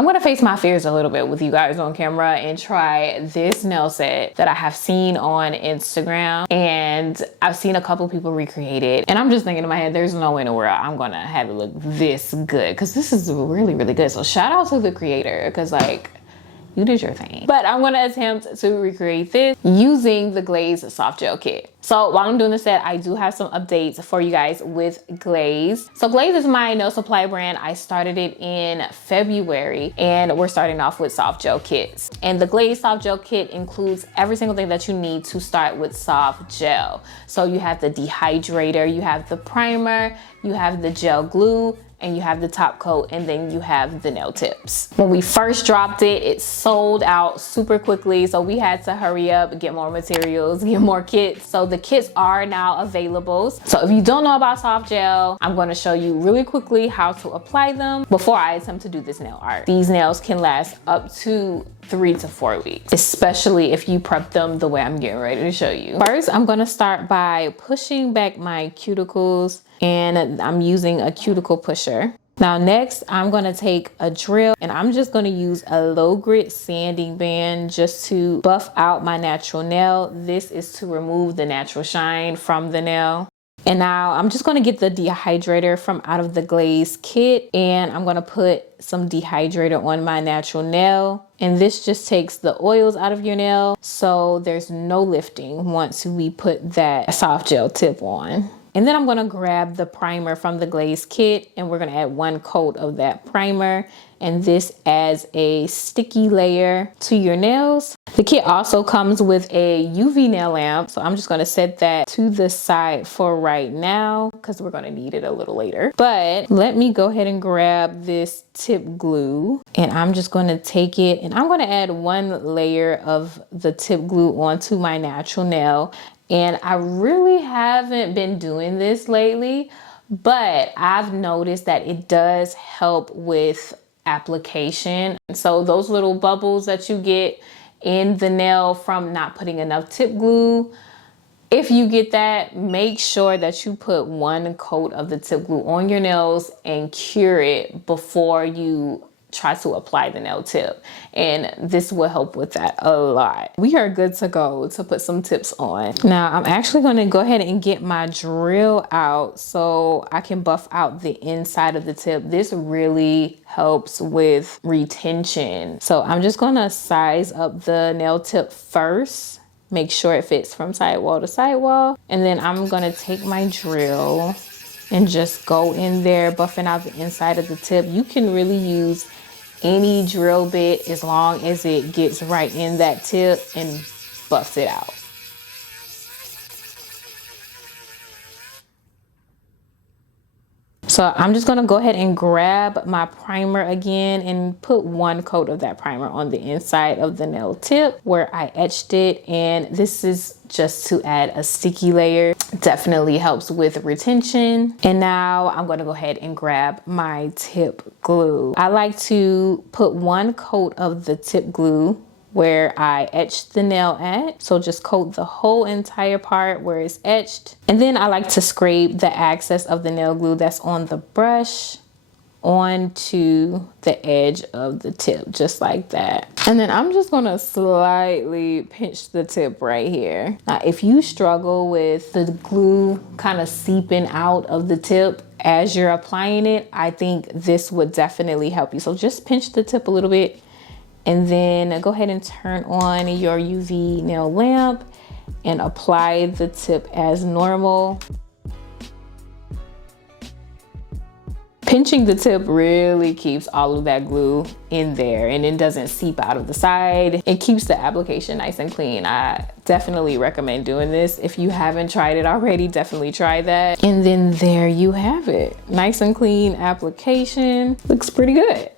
I'm gonna face my fears a little bit with you guys on camera and try this nail set that I have seen on Instagram, and I've seen a couple people recreate it, and I'm just thinking in my head, there's no way in the world I'm gonna have it look this good, because this is really, really good. So shout out to the creator, because like, you did your thing. But I'm gonna attempt to recreate this using the GLAZED soft gel kit. So while I'm doing this set, I do have some updates for you guys with GLAZED. So GLAZED is my nail supply brand. I started it in February, and we're starting off with soft gel kits. And the GLAZED soft gel kit includes every single thing that you need to start with soft gel. So you have the dehydrator, you have the primer, you have the gel glue, and you have the top coat, and then you have the nail tips. When we first dropped it, it sold out super quickly, so we had to hurry up, get more materials, get more kits. So the kits are now available. So if you don't know about soft gel, I'm gonna show you really quickly how to apply them before I attempt to do this nail art. These nails can last up to 3 to 4 weeks, especially if you prep them the way I'm getting ready to show you. First, I'm gonna start by pushing back my cuticles, and I'm using a cuticle pusher. Now next, I'm gonna take a drill, and I'm just gonna use a low grit sanding band just to buff out my natural nail. This is to remove the natural shine from the nail. And now I'm just gonna get the dehydrator from out of the GLAZED kit, and I'm gonna put some dehydrator on my natural nail. And this just takes the oils out of your nail, so there's no lifting once we put that soft gel tip on. And then I'm gonna grab the primer from the GLAZED kit, and we're gonna add 1 coat of that primer. And this adds a sticky layer to your nails. The kit also comes with a UV nail lamp. So I'm just gonna set that to the side for right now, because we're gonna need it a little later. But let me go ahead and grab this tip glue, and I'm just gonna take it, and I'm gonna add 1 layer of the tip glue onto my natural nail. And I really haven't been doing this lately, but I've noticed that it does help with application. So those little bubbles that you get in the nail from not putting enough tip glue, if you get that, make sure that you put 1 coat of the tip glue on your nails and cure it before you try to apply the nail tip, and this will help with that a lot. We are good to go to put some tips on. Now I'm actually going to go ahead and get my drill out so I can buff out the inside of the tip. This really helps with retention. So I'm just going to size up the nail tip first, make sure it fits from sidewall to sidewall, and then I'm going to take my drill and just go in there buffing out the inside of the tip. You can really use any drill bit as long as it gets right in that tip and buffs it out. So I'm just gonna go ahead and grab my primer again and put 1 coat of that primer on the inside of the nail tip where I etched it. And this is just to add a sticky layer. Definitely helps with retention. And now I'm gonna go ahead and grab my tip glue. I like to put 1 coat of the tip glue where I etched the nail at. So just coat the whole entire part where it's etched. And then I like to scrape the excess of the nail glue that's on the brush onto the edge of the tip, just like that. And then I'm just gonna slightly pinch the tip right here. Now, if you struggle with the glue kind of seeping out of the tip as you're applying it, I think this would definitely help you. So just pinch the tip a little bit, and then go ahead and turn on your UV nail lamp and apply the tip as normal. Pinching the tip really keeps all of that glue in there, and it doesn't seep out of the side. It keeps the application nice and clean. I definitely recommend doing this. If you haven't tried it already, definitely try that. And then there you have it. Nice and clean application. Looks pretty good.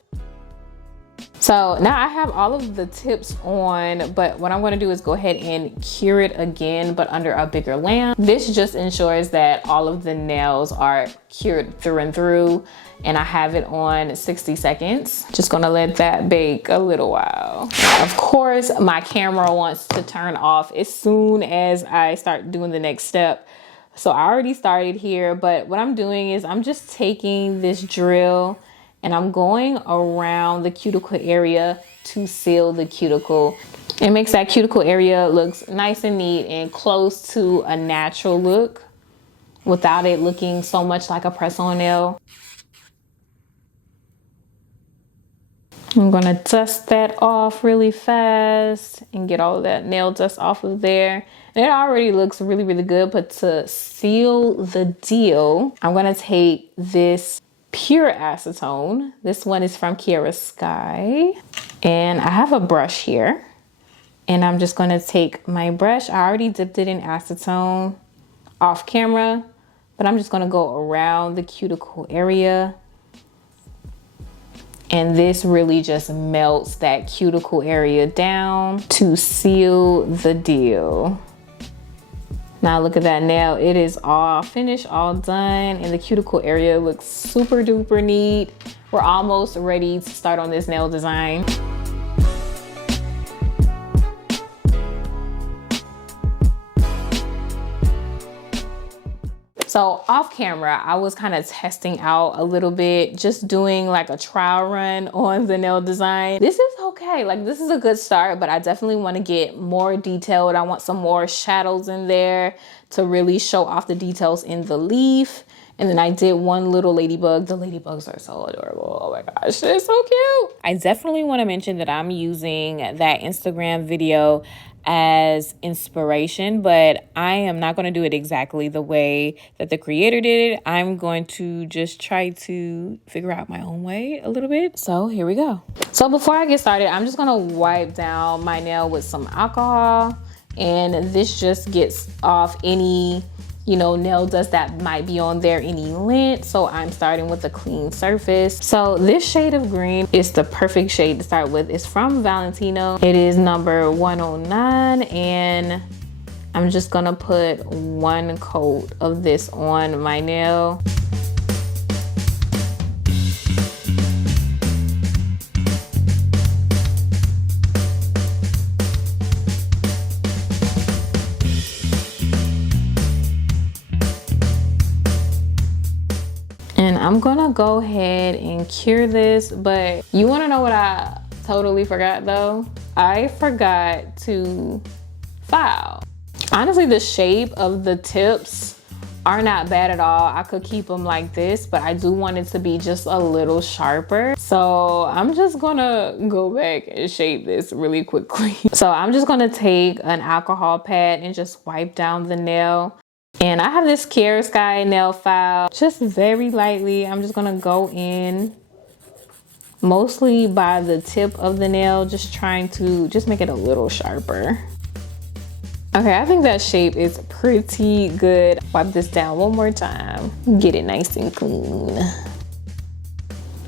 So now I have all of the tips on, but what I'm gonna do is go ahead and cure it again, but under a bigger lamp. This just ensures that all of the nails are cured through and through, and I have it on 60 seconds. Just gonna let that bake a little while. Of course, my camera wants to turn off as soon as I start doing the next step. So I already started here, but what I'm doing is I'm just taking this drill and I'm going around the cuticle area to seal the cuticle. It makes that cuticle area looks nice and neat and close to a natural look without it looking so much like a press-on nail. I'm gonna dust that off really fast and get all of that nail dust off of there. And it already looks really, really good, but to seal the deal, I'm gonna take this pure acetone. This one is from Kiara Sky. And I have a brush here. And I'm just gonna take my brush. I already dipped it in acetone off camera, but I'm just gonna go around the cuticle area. And this really just melts that cuticle area down to seal the deal. Now look at that nail. It is all finished, all done, and the cuticle area looks super duper neat. We're almost ready to start on this nail design. So off camera, I was kind of testing out a little bit, just doing like a trial run on the nail design. This is okay, like this is a good start, but I definitely want to get more detailed. I want some more shadows in there to really show off the details in the leaf. And then I did one little ladybug. The ladybugs are so adorable. Oh my gosh, they're so cute. I definitely want to mention that I'm using that Instagram video as inspiration, but I am not going to do it exactly the way that the creator did it. I'm going to just try to figure out my own way a little bit. So here we go. So before I get started, I'm just going to wipe down my nail with some alcohol, and this just gets off any nail dust that might be on there, any lint. So I'm starting with a clean surface. So this shade of green is the perfect shade to start with. It's from Valentino. It is number 109, and I'm just gonna put one coat of this on my nail. And I'm gonna go ahead and cure this, but you wanna know what I totally forgot though? I forgot to file. Honestly, the shape of the tips are not bad at all. I could keep them like this, but I do want it to be just a little sharper. So I'm just gonna go back and shape this really quickly. So I'm just gonna take an alcohol pad and just wipe down the nail. And I have this Kiara Sky nail file, just very lightly. I'm just gonna go in mostly by the tip of the nail, just trying to just make it a little sharper. Okay, I think that shape is pretty good. Wipe this down one more time, get it nice and clean.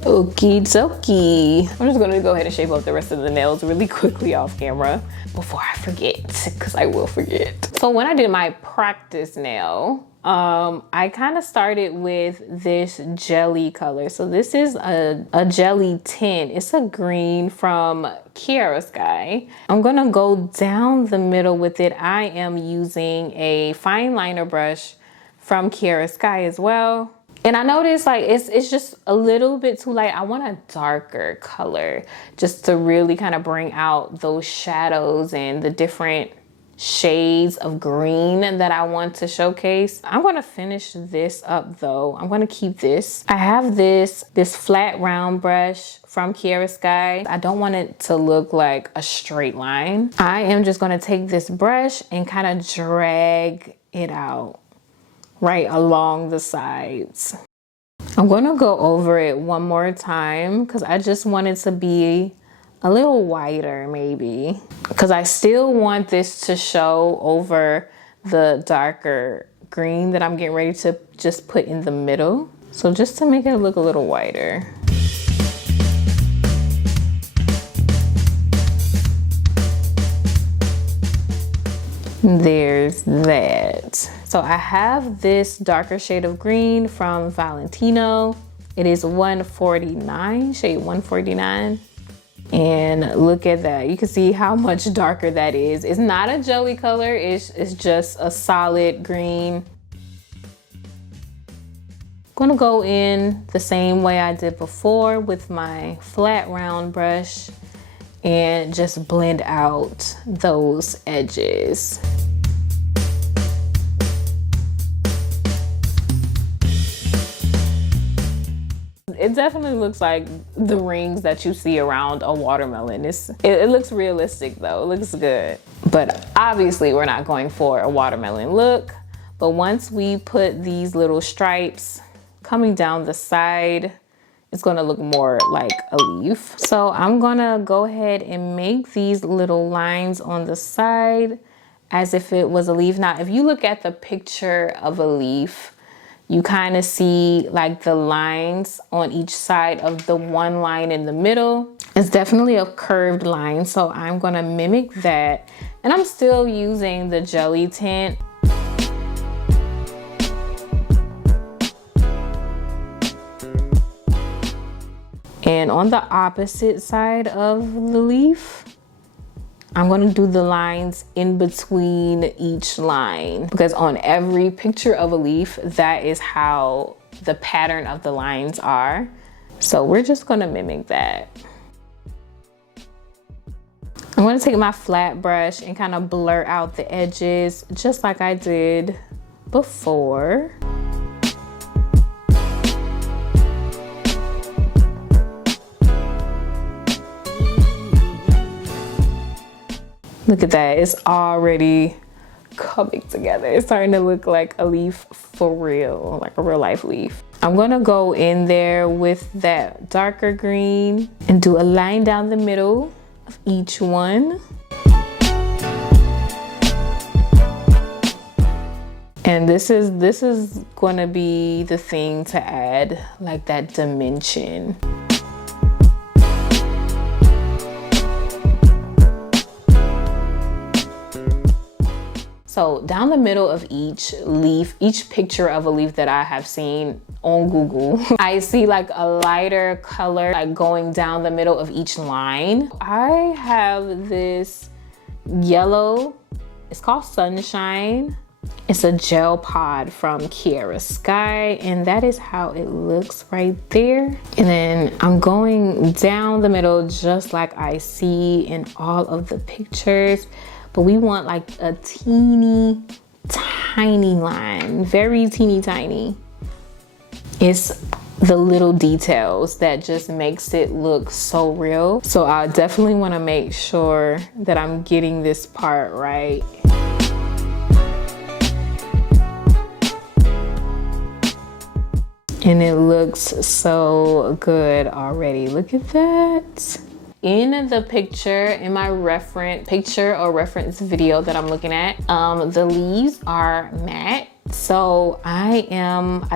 Okie dokie. I'm just gonna go ahead and shape up the rest of the nails really quickly off camera before I forget, because I will forget. So when I did my practice nail, I kind of started with this jelly color. So this is a jelly tint. It's a green from Kiara Sky. I'm gonna go down the middle with it. I am using a fine liner brush from Kiara Sky as well. And I noticed like it's just a little bit too light. I want a darker color just to really kind of bring out those shadows and the different shades of green that I want to showcase. I'm going to finish this up though. I'm going to keep this. I have this flat round brush from Kiara Sky. I don't want it to look like a straight line. I am just going to take this brush and kind of drag it out right along the sides. I'm going to go over it one more time because I just want it to be a little wider maybe, because I still want this to show over the darker green that I'm getting ready to just put in the middle. So just to make it look a little wider. There's that. So I have this darker shade of green from Valentino. It is 149, shade 149. And look at that. You can see how much darker that is. It's not a jelly color. It's just a solid green. Gonna go in the same way I did before with my flat round brush and just blend out those edges. It definitely looks like the rings that you see around a watermelon. It looks realistic though, it looks good. But obviously we're not going for a watermelon look. But once we put these little stripes coming down the side, it's gonna look more like a leaf. So I'm gonna go ahead and make these little lines on the side as if it was a leaf. Now, if you look at the picture of a leaf, you kind of see like the lines on each side of the one line in the middle. It's definitely a curved line, so I'm gonna mimic that. And I'm still using the jelly tint. And on the opposite side of the leaf, I'm gonna do the lines in between each line, because on every picture of a leaf, that is how the pattern of the lines are. So we're just gonna mimic that. I'm gonna take my flat brush and kind of blur out the edges just like I did before. Look at that, it's already coming together. It's starting to look like a leaf for real, like a real life leaf. I'm gonna go in there with that darker green and do a line down the middle of each one. And this is gonna be the thing to add like that dimension. So down the middle of each leaf, each picture of a leaf that I have seen on Google, I see like a lighter color like going down the middle of each line. I have this yellow, it's called Sunshine. It's a gel pod from Kiara Sky, and that is how it looks right there. And then I'm going down the middle just like I see in all of the pictures. But we want like a teeny tiny line, very teeny tiny. It's the little details that just makes it look so real. So I definitely want to make sure that I'm getting this part right. And it looks so good already. Look at that. In the picture, in my reference picture or reference video that I'm looking at, the leaves are matte. So I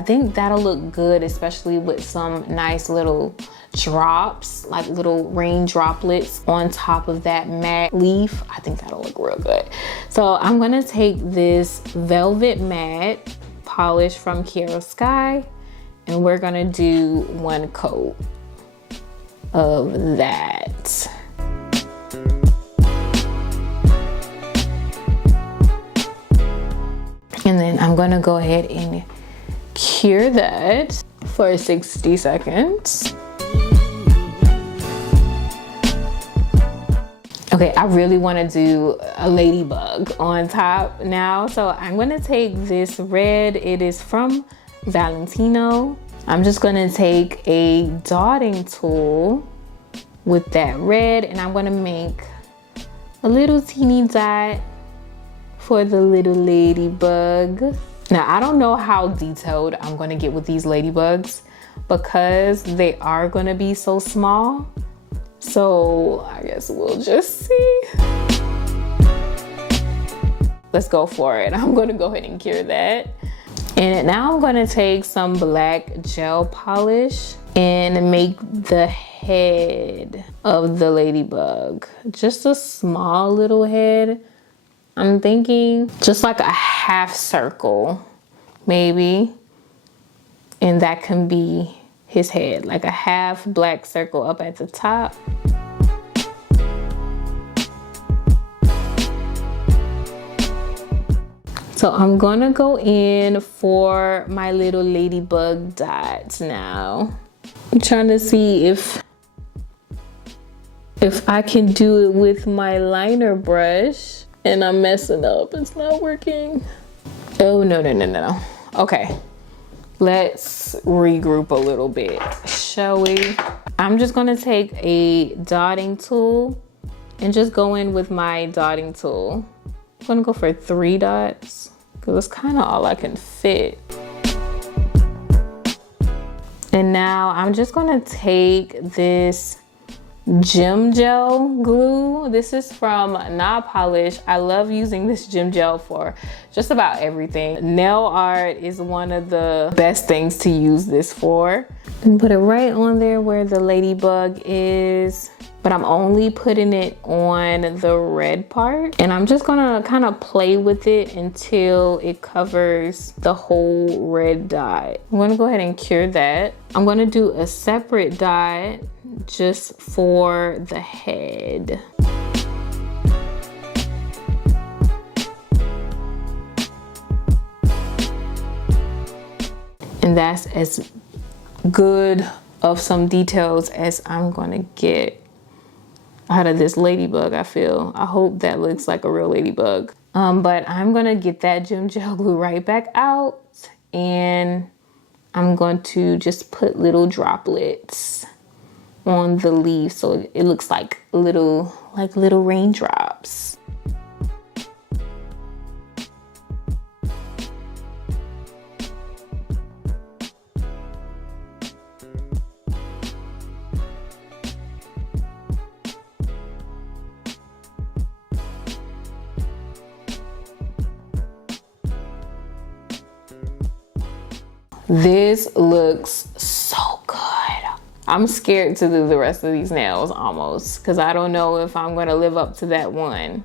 think that'll look good, especially with some nice little drops, like little rain droplets on top of that matte leaf. I think that'll look real good. So I'm gonna take this velvet matte polish from Kiara Sky, and we're gonna do one coat of that. And then I'm gonna go ahead and cure that for 60 seconds. Okay, I really wanna do a ladybug on top now. So I'm gonna take this red, it is from Valentino. I'm just gonna take a dotting tool with that red, and I'm gonna make a little teeny dot for the little ladybug. Now, I don't know how detailed I'm gonna get with these ladybugs because they are gonna be so small. So I guess we'll just see. Let's go for it. I'm gonna go ahead and cure that. And now I'm gonna take some black gel polish and make the head of the ladybug. Just a small little head. I'm thinking just like a half circle, maybe. And that can be his head, like a half black circle up at the top. So I'm gonna go in for my little ladybug dots now. I'm trying to see if I can do it with my liner brush, and I'm messing up. It's not working. Oh, no. Okay, let's regroup a little bit, shall we? I'm just gonna take a dotting tool and just go in with my dotting tool. I'm gonna go for 3 dots because it's kind of all I can fit. And now I'm just gonna take this gem gel glue. This is from Nail Polish. I love using this gem gel for just about everything. Nail art is one of the best things to use this for. And put it right on there where the ladybug is. But I'm only putting it on the red part. And I'm just gonna kind of play with it until it covers the whole red dot. I'm gonna go ahead and cure that. I'm gonna do a separate dot just for the head. And that's as good of some details as I'm gonna get out of this ladybug, I feel. I hope that looks like a real ladybug. But I'm gonna get that gem gel glue right back out, and I'm going to just put little droplets on the leaf so it looks like little raindrops. This looks so good. I'm scared to do the rest of these nails almost, because I don't know if I'm gonna live up to that one.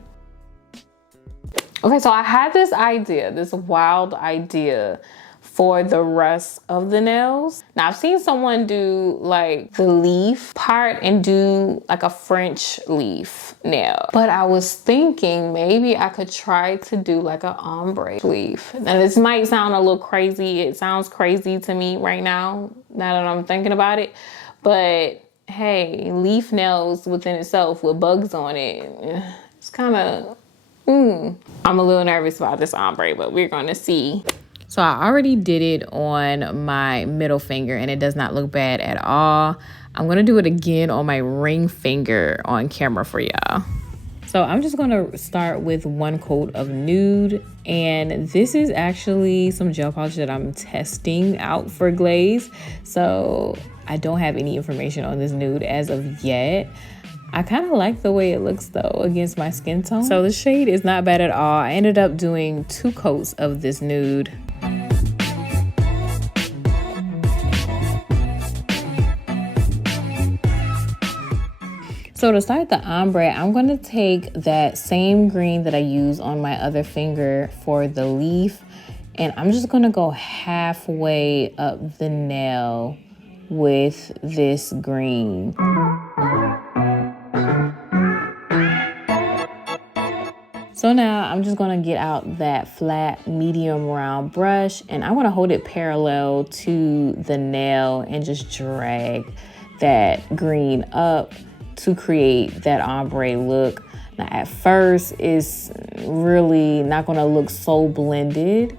Okay, so I had this idea, this wild idea for the rest of the nails. Now I've seen someone do like the leaf part and do like a French leaf nail. But I was thinking maybe I could try to do like an ombre leaf. Now this might sound a little crazy. It sounds crazy to me right now that I'm thinking about it. But hey, leaf nails within itself with bugs on it, it's kind of, I'm a little nervous about this ombre, but we're gonna see. So I already did it on my middle finger and it does not look bad at all. I'm gonna do it again on my ring finger on camera for y'all. So I'm just gonna start with 1 coat of nude, and this is actually some gel polish that I'm testing out for glaze. So I don't have any information on this nude as of yet. I kind of like the way it looks though against my skin tone. So the shade is not bad at all. I ended up doing 2 coats of this nude. So to start the ombre, I'm going to take that same green that I use on my other finger for the leaf, and I'm just going to go halfway up the nail with this green. So now I'm just going to get out that flat medium round brush, and I want to hold it parallel to the nail and just drag that green up to create that ombre look. Now at first it's really not gonna look so blended.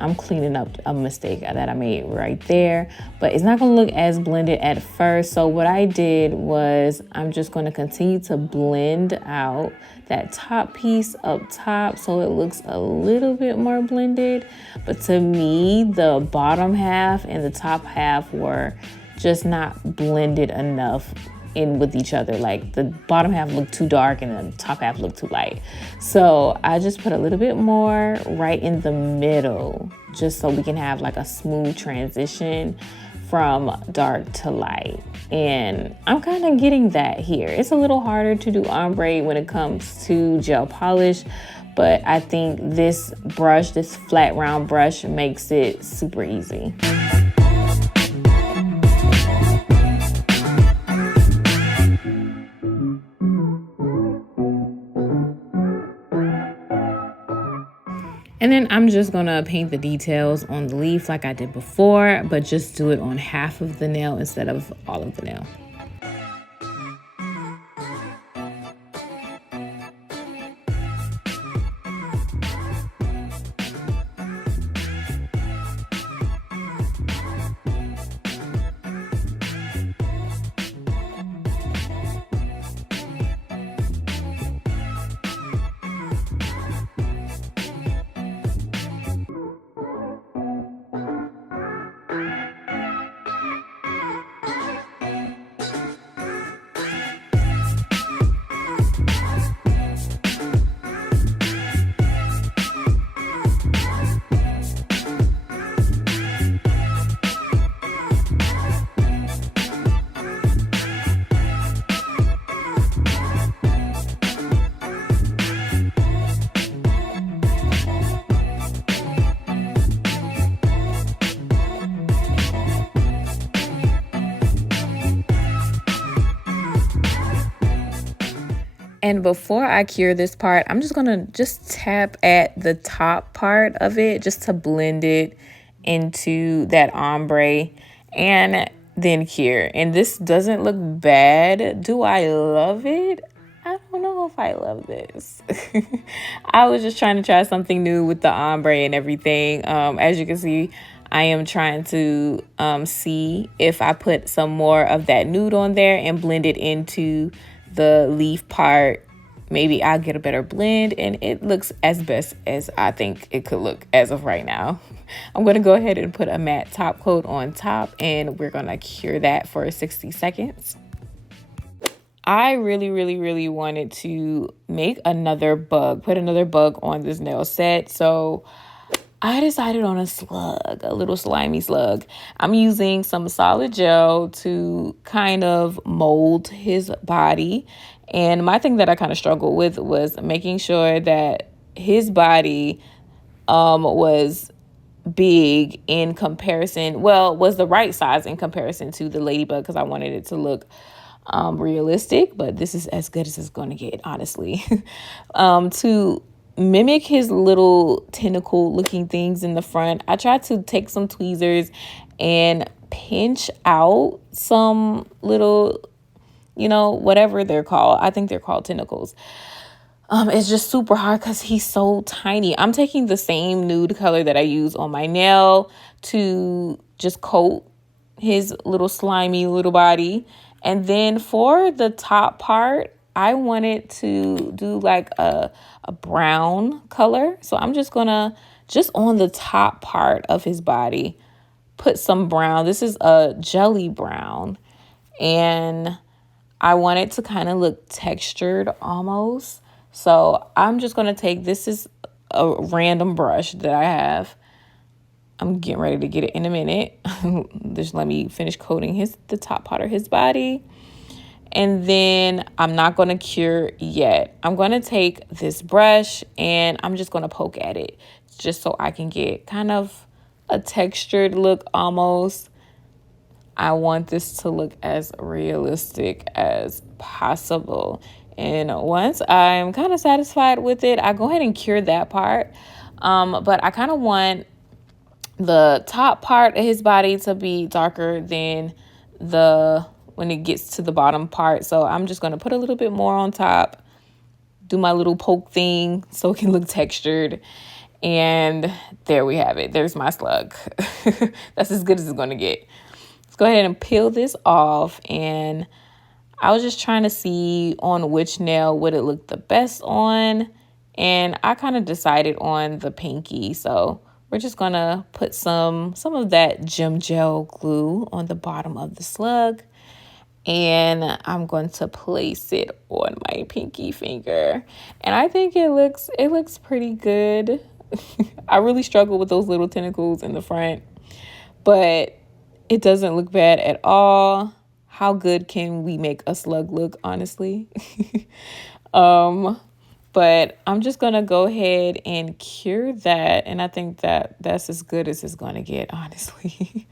I'm cleaning up a mistake that I made right there, but it's not gonna look as blended at first. So what I did was I'm just gonna continue to blend out that top piece up top so it looks a little bit more blended. But to me, the bottom half and the top half were just not blended enough in with each other. Like the bottom half looked too dark and the top half looked too light. So I just put a little bit more right in the middle, just so we can have like a smooth transition from dark to light. And I'm kind of getting that here. It's a little harder to do ombre when it comes to gel polish, but I think this brush, this flat round brush, makes it super easy. And then I'm just gonna paint the details on the leaf like I did before, but just do it on half of the nail instead of all of the nail. And before I cure this part, I'm just gonna tap at the top part of it just to blend it into that ombre and then cure. And this doesn't look bad. Do I love it? I don't know if I love this. I was just trying to try something new with the ombre and everything. As you can see, I am trying to see if I put some more of that nude on there and blend it into the leaf part. Maybe I'll get a better blend and it looks as best as I think it could look as of right now. I'm going to go ahead and put a matte top coat on top and we're going to cure that for 60 seconds. I really wanted to make another bug, put another bug on this nail set. So I decided on a slug, a little slimy slug. I'm using some solid gel to kind of mold his body. And my thing that I kind of struggled with was making sure that his body was big in comparison, well, was the right size in comparison to the ladybug, because I wanted it to look realistic, but this is as good as it's going to get, honestly. To mimic his little tentacle looking things in the front, I tried to take some tweezers and pinch out some little, you know, whatever they're called. I think they're called tentacles. It's just super hard because he's so tiny. I'm taking the same nude color that I use on my nail to just coat his little slimy little body. And then for the top part, I wanted to do like a brown color. So I'm just gonna, just on the top part of his body, put some brown. This is a jelly brown. And I want it to kind of look textured almost. So I'm just gonna take, this is a random brush that I have. I'm getting ready to get it in a minute. Just let me finish coating the top part of his body. And then I'm not going to cure yet. I'm going to take this brush and I'm just going to poke at it just so I can get kind of a textured look almost. I want this to look as realistic as possible. And once I'm kind of satisfied with it, I go ahead and cure that part. But I kind of want the top part of his body to be darker than when it gets to the bottom part. So I'm just going to put a little bit more on top, do my little poke thing so it can look textured. And there we have it. There's my slug. That's as good as it's going to get. Let's go ahead and peel this off. And I was just trying to see on which nail would it look the best on. And I kind of decided on the pinky. So we're just going to put some of that gem gel glue on the bottom of the slug. And I'm going to place it on my pinky finger. And I think it looks pretty good. I really struggle with those little tentacles in the front, but it doesn't look bad at all. How good can we make a slug look, honestly? But I'm just going to go ahead and cure that. And I think that that's as good as it's going to get, honestly.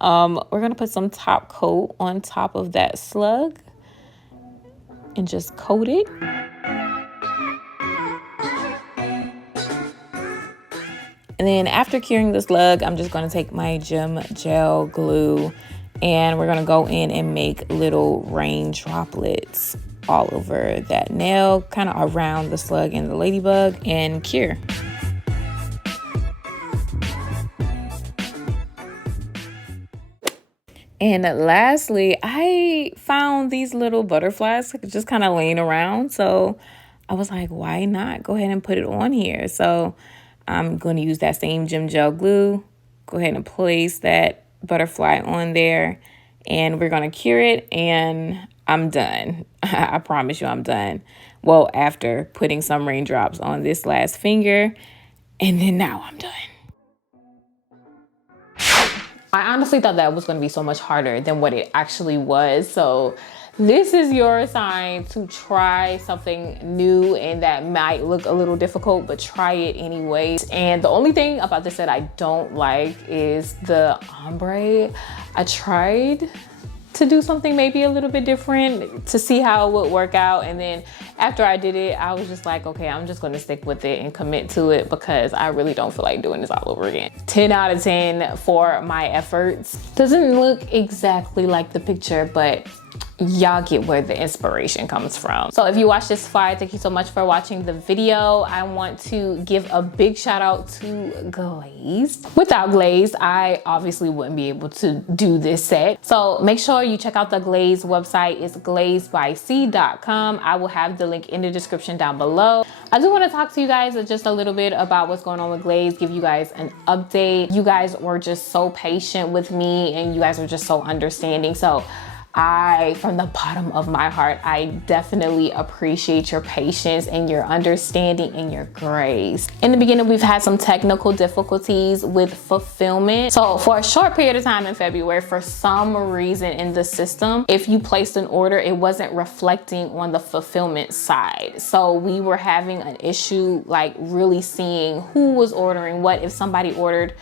We're going to put some top coat on top of that slug and just coat it. And then after curing the slug, I'm just gonna take my gem gel glue and we're gonna go in and make little rain droplets all over that nail, kind of around the slug and the ladybug, and cure. And lastly, I found these little butterflies just kind of laying around. So I was like, why not go ahead and put it on here? So I'm going to use that same gem gel glue. Go ahead and place that butterfly on there. And we're going to cure it. And I'm done. I promise you I'm done. Well, after putting some raindrops on this last finger. And then now I'm done. I honestly thought that was going to be so much harder than what it actually was. So this is your sign to try something new and that might look a little difficult, but try it anyway. And the only thing about this that I don't like is the ombre. I tried to do something maybe a little bit different to see how it would work out. And then after I did it, I was just like, okay, I'm just gonna stick with it and commit to it because I really don't feel like doing this all over again. 10 out of 10 for my efforts. Doesn't look exactly like the picture, but y'all get where the inspiration comes from. So if you watched this far, thank you so much for watching the video. I want to give a big shout out to Glazed. Without Glazed, I obviously wouldn't be able to do this set. So make sure you check out the Glazed website. It's glazedbyc.com. I will have the link in the description down below. I do want to talk to you guys just a little bit about what's going on with Glazed, give you guys an update. You guys were just so patient with me and you guys were just so understanding. So from the bottom of my heart, I definitely appreciate your patience and your understanding and your grace. In the beginning, we've had some technical difficulties with fulfillment. So for a short period of time in February, for some reason in the system, if you placed an order, it wasn't reflecting on the fulfillment side. So we were having an issue, like really seeing who was ordering what, if somebody ordered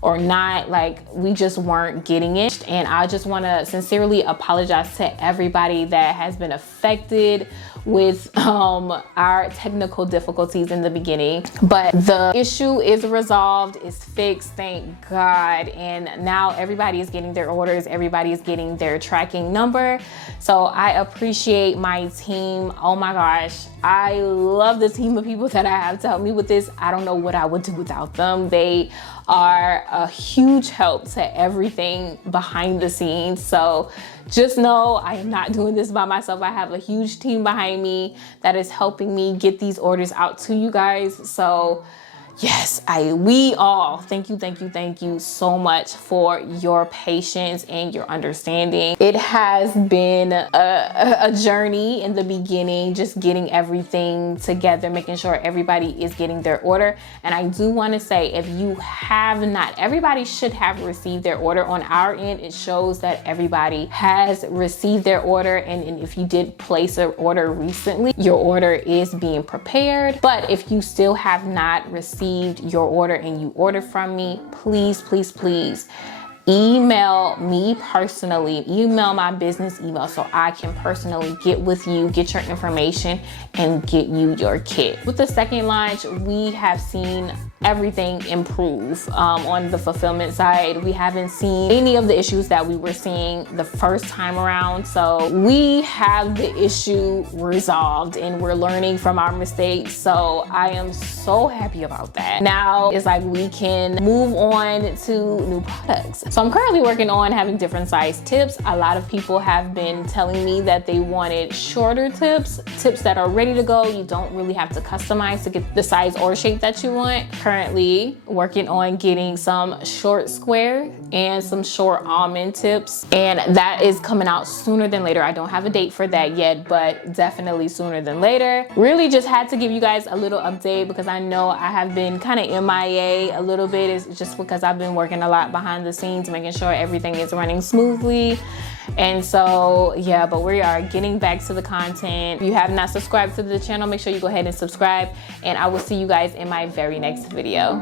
or not, like we just weren't getting it. And I just want to sincerely apologize to everybody that has been affected with our technical difficulties in the beginning, but the issue is resolved, is fixed, thank God. And now everybody is getting their orders, everybody is getting their tracking number. So I appreciate my team. Oh my gosh, I love the team of people that I have to help me with this. I don't know what I would do without them. They are a huge help to everything behind the scenes. So just know I am not doing this by myself. I have a huge team behind me that is helping me get these orders out to you guys. So yes, we all thank you so much for your patience and your understanding. It has been a journey in the beginning, just getting everything together, making sure everybody is getting their order. And I do want to say, if you have not, everybody should have received their order. On our end, it shows that everybody has received their order. And if you did place an order recently, your order is being prepared. But if you still have not received your order and you order from me, please email me personally, email my business email so I can personally get with you, get your information, and get you your kit. With the second launch, we have seen everything improve on the fulfillment side. We haven't seen any of the issues that we were seeing the first time around. So we have the issue resolved and we're learning from our mistakes. So I am so happy about that. Now it's like we can move on to new products. So I'm currently working on having different size tips. A lot of people have been telling me that they wanted shorter tips that are ready to go. You don't really have to customize to get the size or shape that you want. Currently working on getting some short square and some short almond tips, and that is coming out sooner than later. I don't have a date for that yet, but definitely sooner than later. Really just had to give you guys a little update because I know I have been kind of MIA a little bit. It's just because I've been working a lot behind the scenes, making sure everything is running smoothly. And so yeah, but we are getting back to the content. If you have not subscribed to the channel, make sure you go ahead and subscribe, and I will see you guys in my very next video.